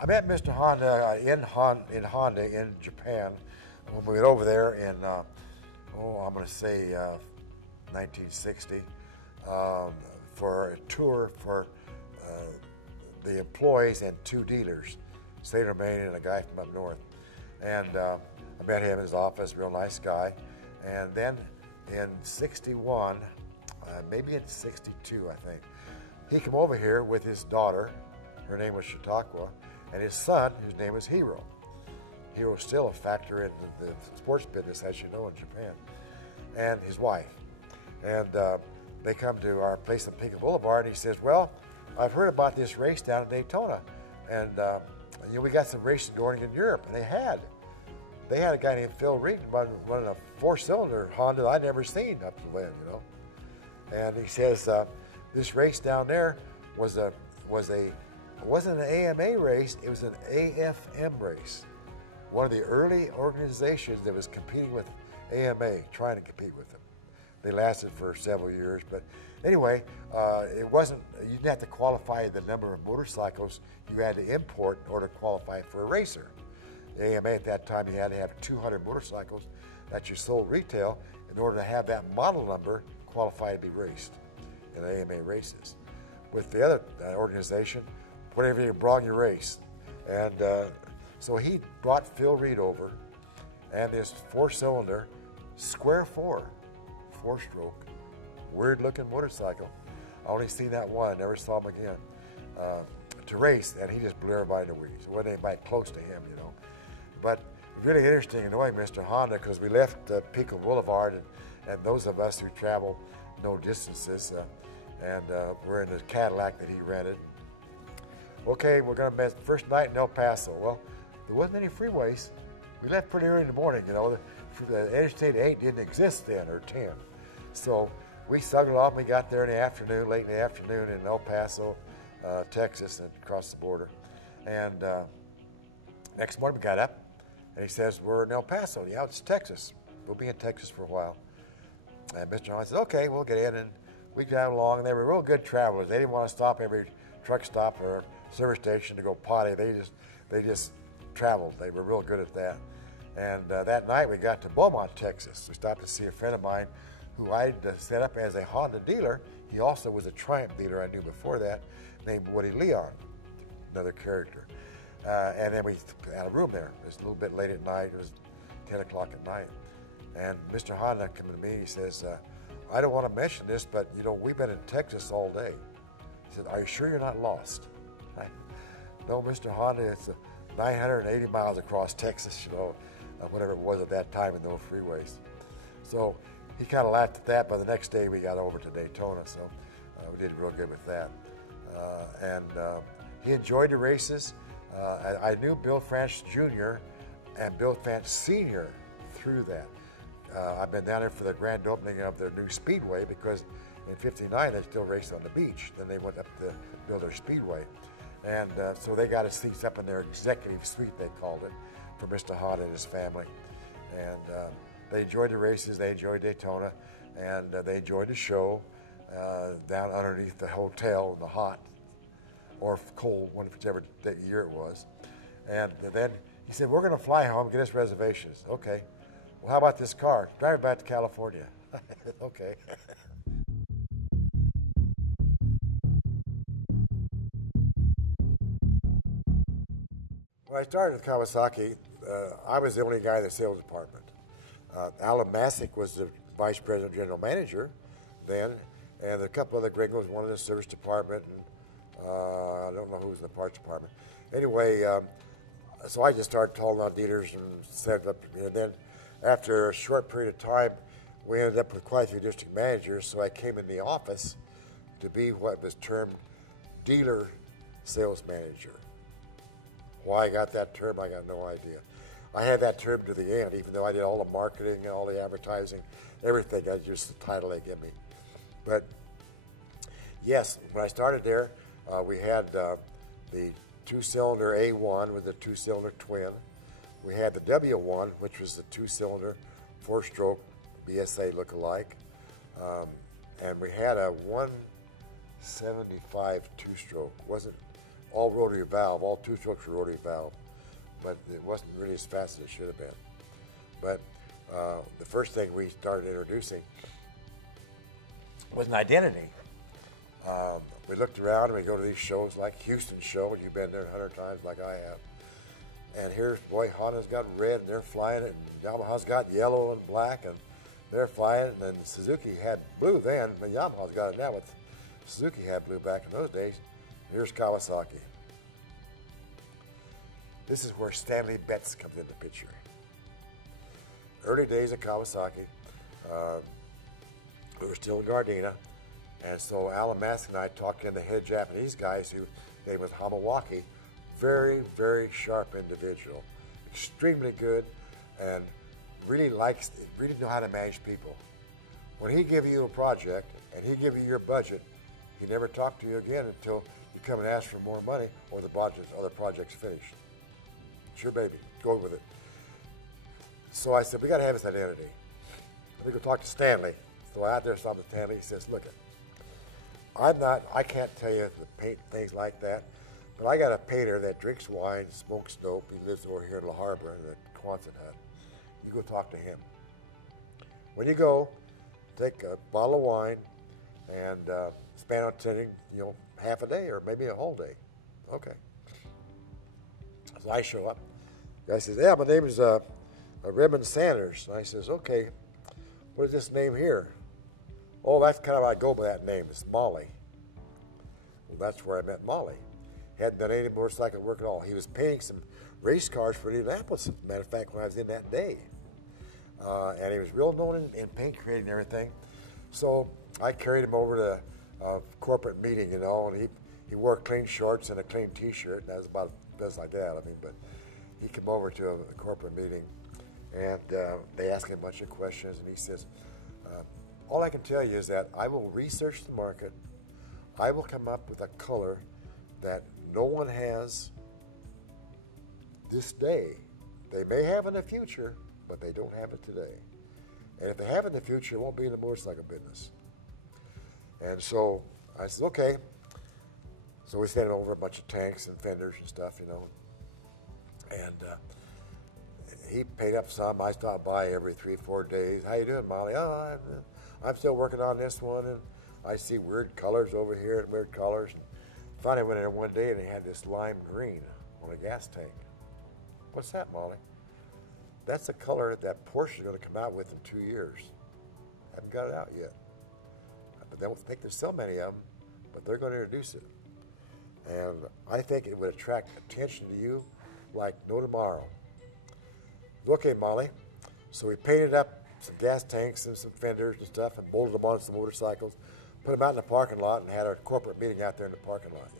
I met Mr. Honda in Honda in Japan when we went over there in, I'm going to say 1960, for a tour for the employees and two dealers, Sailor Maine and a guy from up north. And I met him in his office, real nice guy. And then in 61, maybe in 62, I think, he came over here with his daughter. Her name was Chautauqua, and his son, whose name was Hiro. Hiro's still a factor in the sports business, as you know, in Japan, and his wife. And they come to our place on Pico Boulevard, and he says, well, I've heard about this race down in Daytona, and we got some racing going in Europe, and they had a guy named Phil Reed running a four-cylinder Honda that I'd never seen up to then, And he says this race down there it wasn't an AMA race, it was an AFM race. One of the early organizations that was competing with AMA, trying to compete with them. They lasted for several years, but anyway, you didn't have to qualify the number of motorcycles you had to import in order to qualify for a racer. The AMA at that time, you had to have 200 motorcycles that you sold retail in order to have that model number qualified to be raced in AMA races. With the other organization, whatever you brought, you race. And so he brought Phil Reed over, and this four-cylinder, square four-stroke, weird-looking motorcycle. I only seen that one. I never saw him again. To race, and he just blew everybody in the weeds. There wasn't anybody close to him, But really interesting and knowing Mr. Honda, because we left Pico Boulevard, and those of us who travel no distances, and we're in the Cadillac that he rented. Okay, we're going to miss first night in El Paso. Well, there wasn't any freeways. We left pretty early in the morning, The Interstate 8 didn't exist then, or 10. So we sucked it off, and we got there in the afternoon, late in the afternoon in El Paso, Texas, and across the border. And next morning we got up, and he says, we're in El Paso. Yeah, it's Texas. We'll be in Texas for a while. And Mr. Honda said, okay, we'll get in. And we drive along, and they were real good travelers. They didn't want to stop every truck stop or service station to go potty. They just traveled. They were real good at that. And that night we got to Beaumont, Texas. We stopped to see a friend of mine who I'd set up as a Honda dealer. He also was a Triumph dealer I knew before that, named Woody Leon, another character. And then we had a room there. It was a little bit late at night. It was 10 o'clock at night. And Mr. Honda came to me, he says, I don't want to mention this, but we've been in Texas all day. He said, are you sure you're not lost? No, Mr. Honda, it's 980 miles across Texas, whatever it was at that time with no freeways. So he kind of laughed at that, but the next day we got over to Daytona, so we did real good with that. And he enjoyed the races. I knew Bill France Jr. and Bill France Sr. through that. I've been down there for the grand opening of their new speedway, because in '59 they still raced on the beach. Then they went up to build their speedway. And so they got his seats up in their executive suite, they called it, for Mr. Honda and his family. And they enjoyed the races, they enjoyed Daytona, and they enjoyed the show down underneath the hotel in the hot or cold, whichever year it was. And then he said, we're going to fly home, get us reservations. Okay. Well, how about this car? Drive it back to California. Okay. When I started with Kawasaki, I was the only guy in the sales department. Alan Masick was the vice president general manager then, and a couple other gringos, one in the service department, and I don't know who was in the parts department. Anyway, so I just started calling on dealers and set up, and then after a short period of time, we ended up with quite a few district managers, so I came in the office to be what was termed dealer sales manager. Why I got that term, I got no idea. I had that term to the end, even though I did all the marketing and all the advertising, everything. That's just the title they give me. But yes, when I started there, we had the two-cylinder A1 with the two-cylinder twin. We had the W1, which was the two-cylinder four-stroke BSA look-alike. And we had a 175 two-stroke. Wasn't all rotary valve, all two-strokes rotary valve, but it wasn't really as fast as it should have been. But the first thing we started introducing was an identity. We looked around and we go to these shows like Houston show, and you've been there 100 times like I have. And here's, boy, Honda's got red and they're flying it, and Yamaha's got yellow and black and they're flying it, and then Suzuki had blue then, but Yamaha's got it now, but Suzuki had blue back in those days. Here's Kawasaki. This is where Stanley Betts comes in the picture. Early days of Kawasaki, we were still in Gardena, and so Alan Mask and I talked to the head Japanese guys who, name was Hamawaki, very, very sharp individual, extremely good, and really know how to manage people. When he give you a project and he give you your budget, he never talked to you again until you come and ask for more money or the project's finished. Sure, baby, go with it. So I said, we got to have this identity. Let me go talk to Stanley. So I out there saw Stanley. He says, look, I can't tell you to paint things like that, but I got a painter that drinks wine, smokes dope. He lives over here in La Harbor in the Quonset hut. You go talk to him. When you go, take a bottle of wine and span on tinting, half a day or maybe a whole day. Okay. So I show up. The guy says, yeah, my name is Redmond Sanders. And I says, okay, what is this name here? Oh, that's kind of how I go by that name. It's Molly. Well, that's where I met Molly. Hadn't done any motorcycle work at all. He was painting some race cars for Indianapolis, as a matter of fact, when I was in that day. And he was real known in paint creating and everything. So I carried him over to a corporate meeting, and he wore clean shorts and a clean T-shirt. That was about best like that, but he came over to a corporate meeting, and they asked him a bunch of questions, and he says, all I can tell you is that I will research the market. I will come up with a color that no one has this day. They may have in the future, but they don't have it today. And if they have it in the future, it won't be in the motorcycle business. And so I said, okay. So we sent over a bunch of tanks and fenders and stuff, And he paid up some. I stopped by every 3-4 days. How you doing, Molly? Oh, I'm still working on this one, and I see weird colors over here and weird colors. And finally, I went in there one day and they had this lime green on a gas tank. What's that, Molly? That's the color that Porsche is going to come out with in 2 years. Haven't got it out yet. But they don't think there's so many of them, but they're going to introduce it. And I think it would attract attention to you like no tomorrow. Okay, Molly. So we painted up some gas tanks and some fenders and stuff and bolted them on some motorcycles, put them out in the parking lot, and had our corporate meeting out there in the parking lot,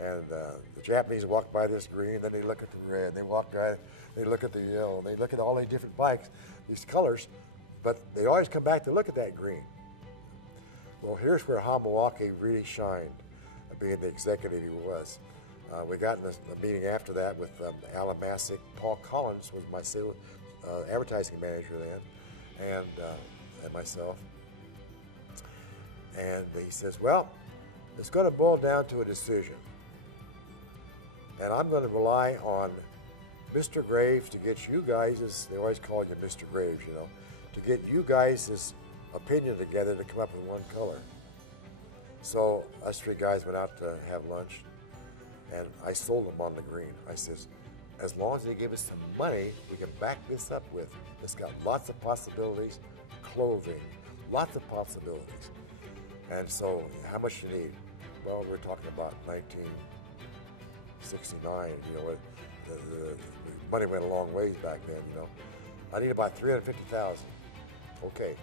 And the Japanese walk by this green, then they look at the red, they walk by, they look at the yellow, they look at all the different bikes, these colors, but they always come back to look at that green. Well, here's where Hamawaki really shined, being the executive he was. We got in a meeting after that with Alan Masick. Paul Collins was my sales advertising manager then, and myself. And he says, well, it's going to boil down to a decision. And I'm going to rely on Mr. Graves to get you guys, they always call you Mr. Graves, to get you guys' opinion together to come up with one color. So us 3 guys went out to have lunch, and I sold them on the green. I says, as long as they give us some money, we can back this up with. It's got lots of possibilities, clothing, lots of possibilities. And so, how much do you need? Well, we're talking about 1969. The money went a long ways back then. I need about $350,000. Okay,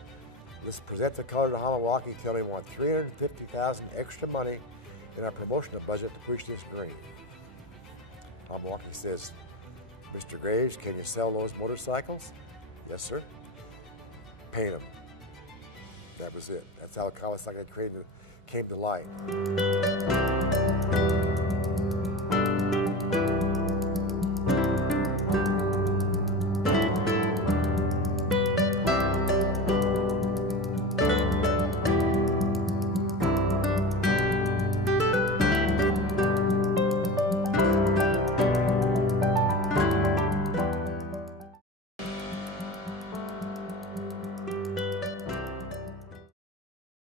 let's present the color to Hamawaki. Tell him we want $350,000 extra money in our promotional budget to push this green. Hamawaki says, Mr. Graves, can you sell those motorcycles? Yes, sir. Paint them. That was it. That's how Kawasaki came to light.